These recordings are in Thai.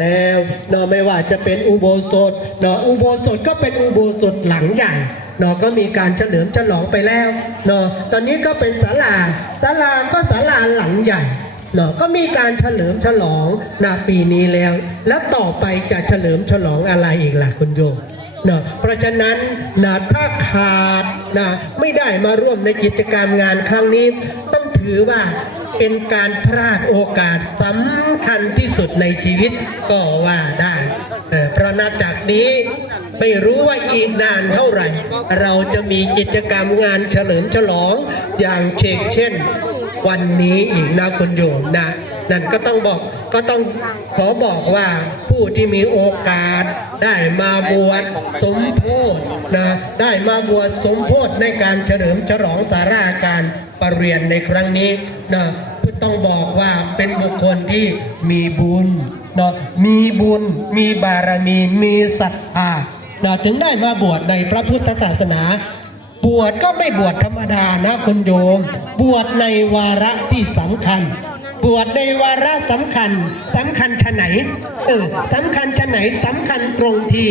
แล้วเนาะไม่ว่าจะเป็นอุโบสถเนาะอุโบสถก็เป็นอุโบสถหลังใหญ่เนาะก็มีการเฉลิมฉลองไปแล้วเนาะตอนนี้ก็เป็นศาลาศาลาก็ศาลาหลังใหญ่เนาะก็มีการเฉลิมฉลองนาปีนี้แล้ว แล้วต่อไปจะเฉลิมฉลองอะไรอีกล่ะคุณโยมนะเพราะฉะนั้นนะถ้าขาดนะไม่ได้มาร่วมในกิจกรรมงานครั้งนี้ ต้องถือว่า เป็นการพลาดโอกาสสำคัญที่สุดในชีวิตก็ว่าได้เพราะนับจากนี้ไม่รู้ว่าอีกนานเท่าไหร่ เราจะมีกิจกรรมงานเฉลิมฉลองอย่างเช่นเช่น วันนี้อีกนะคุณโยมนะ นั่นก็ต้องบอกก็ต้องขอบอกว่า ผู้ที่มีโอกาสได้มาบวชสมโพธนะได้มาบวชสมโพธในการเฉลิมฉลองสาราการประเรียนในครั้งนี้นะต้องบอกว่าเป็นบุคคลที่มีบุญนะมีบุญ มีบารมี มีศรัทธานะถึงได้มาบวชในพระพุทธศาสนา บวชก็ไม่บวชธรรมดานะคุณโยม บวชในวาระที่สำคัญ บวชในวาระสำคัญสำคัญชะไหนเออสำคัญชะไหนสำคัญตรงที่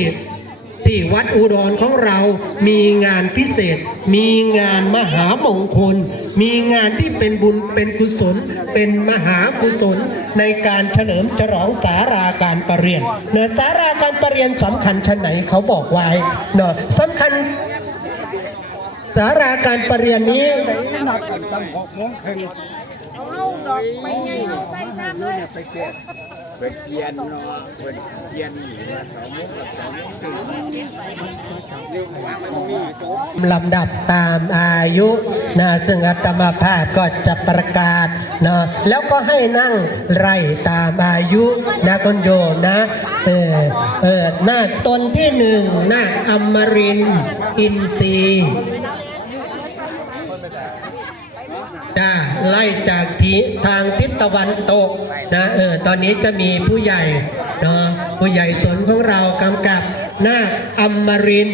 ที่วัดอุดรของเรามีงานพิเศษ มีงานมหามงคล มีงานที่เป็นบุญเป็นกุศล เป็นมหากุศลในการเฉลิมฉลองสาราการประเรียนเนอสาราการประเรียนสำคัญชะไหนเขาบอกไว้เนอะสำคัญสาราการประเรียนนี้ ดอกไปไงเอาใส่น้ำเลยไปเกียนไปเกียนเนาะไปเกียนอยู่ว่าสองมงกับสองโมงถึงลำดับตามอายุนะซึ่งอาตมาภาพก็จะประกาศนะแล้วก็ให้นั่งไร่ตามอายุนะคุณโยมนะเออเออหน้าตนที่หนึ่งหน้าอมรินอินทรีย์ จ้าไล่จากทิทางทิศตะวันตกนะเออตอนนี้จะมีผู้ใหญ่เนาะผู้ใหญ่สนของเรากำกับนาคอมมริน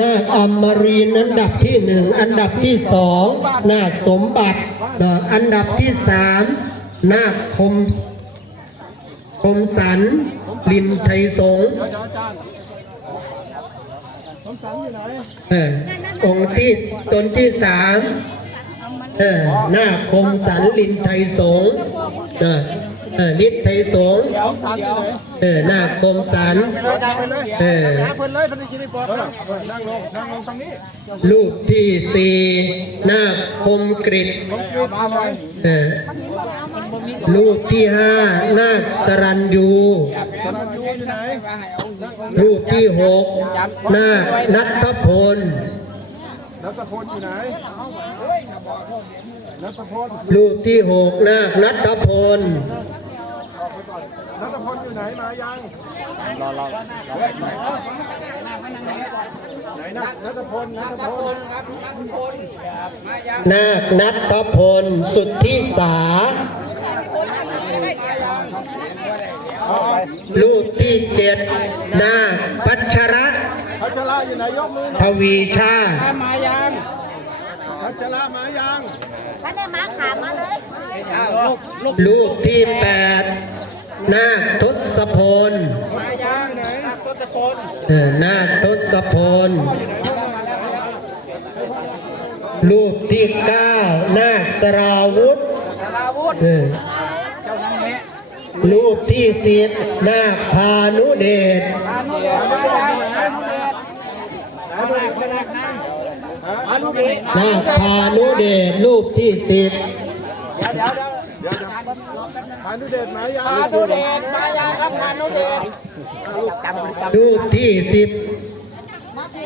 นาคอมรีนอันดับที่หนึ่งอันดับที่สองนาคสมบัตินะอันดับที่สามนาคคม คมสันลินไทยสงฆ์เออองค์ที่ตนที่สามเออนาคมสันลินไทยสงฆ์เออเออลิทไทยสงฆ์เออนาคมสันเออเพิ่นเลยเพิ่นได้กินได้ปอดนั่งลงนั่งลงตรงนี้รูปที่สี่หน้าคมกริตมาเลยเออ รูปที่ห้านาคสรัญยูตอนอยู่อยู่ไหนรูปที่หกนาคนัทพลรัตพลอยู่ไหนรัตพลรูปที่หกนาคนัทพลรัตพลอยู่ไหนมายังรอรอไหนนะรัตพลรัตพลครับรัตพลมายังนาคนัทพลสุทธิสา รูปที่เจ็ดนาคพัชระพัชระอยู่ไหนยกมือทวีชาติมายังพัชระมายังถ้าได้มาขามาเลยรูปที่แปดนาคทศพลมายังไหนต้นตะพลเออนาคทศพล รูปที่เก้านาคสราวุธสาราวุธเออเจ้านั่งแม่ รูปที่สิบนาคพานุเดชอานุเดชอานุเดชอานุเดชอานุเดชอานุเดชนาคพานุเดชรูปที่สิบเดี๋ยวเดี๋ยวเดี๋ยวอานุเดชมายังอานุเดชมายังครับอานุเดชรูปที่สิบ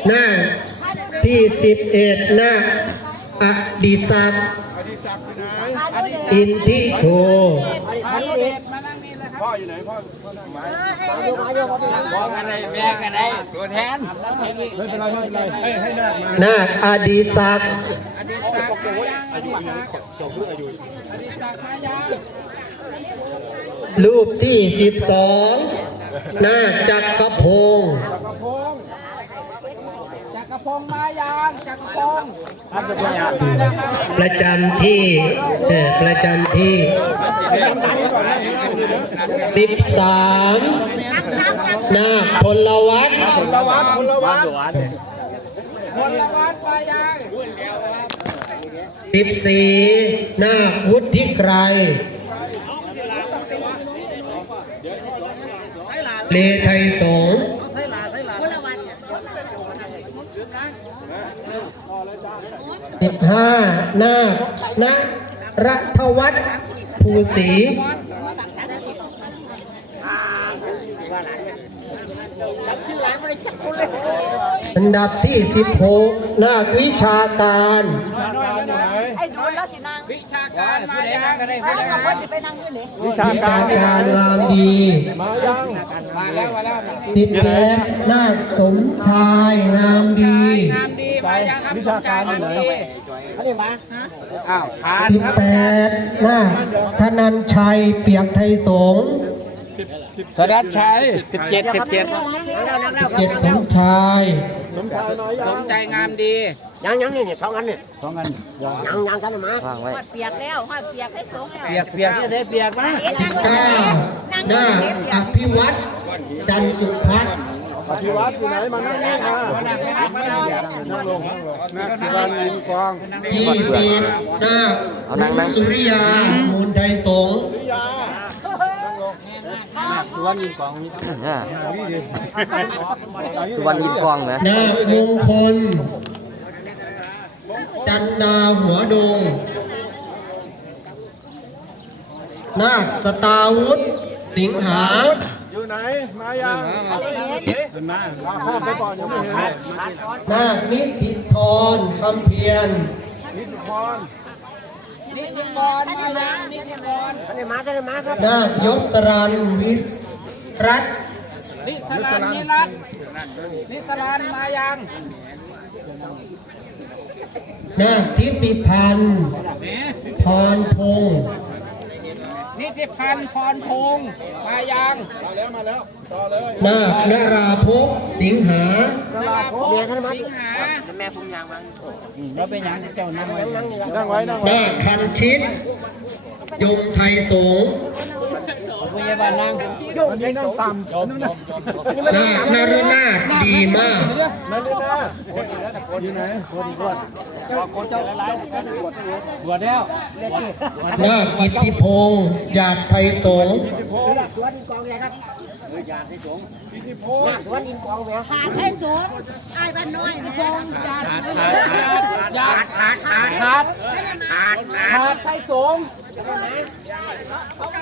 หน้าที่สิบเอ็ดหน้าคอดิศักดิ์อดีศักดิ์อยู่ไหนอินทิโช พ่ออยู่ไหนพ่อพ่อนั่งมาบอกอะไรแม่กันได้ตัวแทนไม่เป็นไรไม่เป็นไรให้ให้นาคมานาคอดิศักดิ์อดีศักดิ์มายังอดีศักดิ์จบเพื่ออายุอดีศักดิ์มายังรูปที่สิบสองนาคจักรพงศ์จักรพงศ์จักรรพงมายางจักรพงษ์จักรพงประจำที่ประจำที่ สิบสามนาคพลวัตพลวัตพลวัตพลวัตมายางสิบสี่นาควุฒิไกรเลไทยสงฆ์สิบห้านาคนะรัฐวัฒน์ภูศรี อันดับที่ 16 นาควิชาการ ไอ้ดูแล้วสินางวิชาการมายางก็ได้เอากับคนที่ไปนั่งอยู่นี่วิชาการงามดีมาแล้วมาแล้วสิบเจ็ดนาคสมชายงามดี งามดีมายางครับวิชาการงามดีเขาเรียกมาอ้าวผ่านสิบครับแปดนาคธนันชัยเปียกไทยสงฆ์ ธนัชชัยสิบเจ็ดสิบเจ็ดเจ็ดสมชายสมใจงามดียังยังนี่สองอันนี่สองอันยังยังกันมาหอดเปียกแล้วหอดเปียกให้สงแล้วเปียกเปียกที่ได้เปียกนะเอ็นนั่งเก้านาคอภิวัตจันทร์สุพัฒน์ที่วัดอยู่ไหนมานั่งนี่ค่ะมานั่งนี่มานั่งนั่งลงนั่งที่บ้านริมคลองยี่สิบนาครุ่งสุริยามูลไทยสงฆ์ สุวรรณยิงกองนี่สุวรรณยินกองนะนาคมงคล จันดาหัวดง นาคสตาวุธ สิงหาอยู่ไหน มายังมาพ่อไปก่อนยังไม่เห็นนาคนิติธรคำเพียรนิติพรนิติพรมายังนิติพรได้มาได้มาครับนาคยศรันวิ รัตน์นิสรันนิรัตน์นิสรันมายังนาคทิติพันธ์พรพงษ์นิติพันธ์พรพงษ์มายังมาแล้วมาแล้วต่อเลยนาคนราภพสิงหาเมียท่านมาสิงหาแม่ผมยังมาเราเป็นอย่างที่เจ้านั่งไว้นั่งไว้นั่งไว้นาคคันชิตยงไทยสงฆ์ พยาบาลนั่งโยมนั่งต่ำโยมโยมนานารนาดีมากนั่นเลยนะอยู่ไหนโคตรโคตรโคตรเจ้าหลายบวชแล้วนากิติพงษ์หยาดไทยสงฆ์สวรรณยินกองไงครับสุวรรณยินกองไหมหาดให้สงไอ้บ้านน้อยนะยาขาดขาดขาดขาดขาดไทยสงเขาไป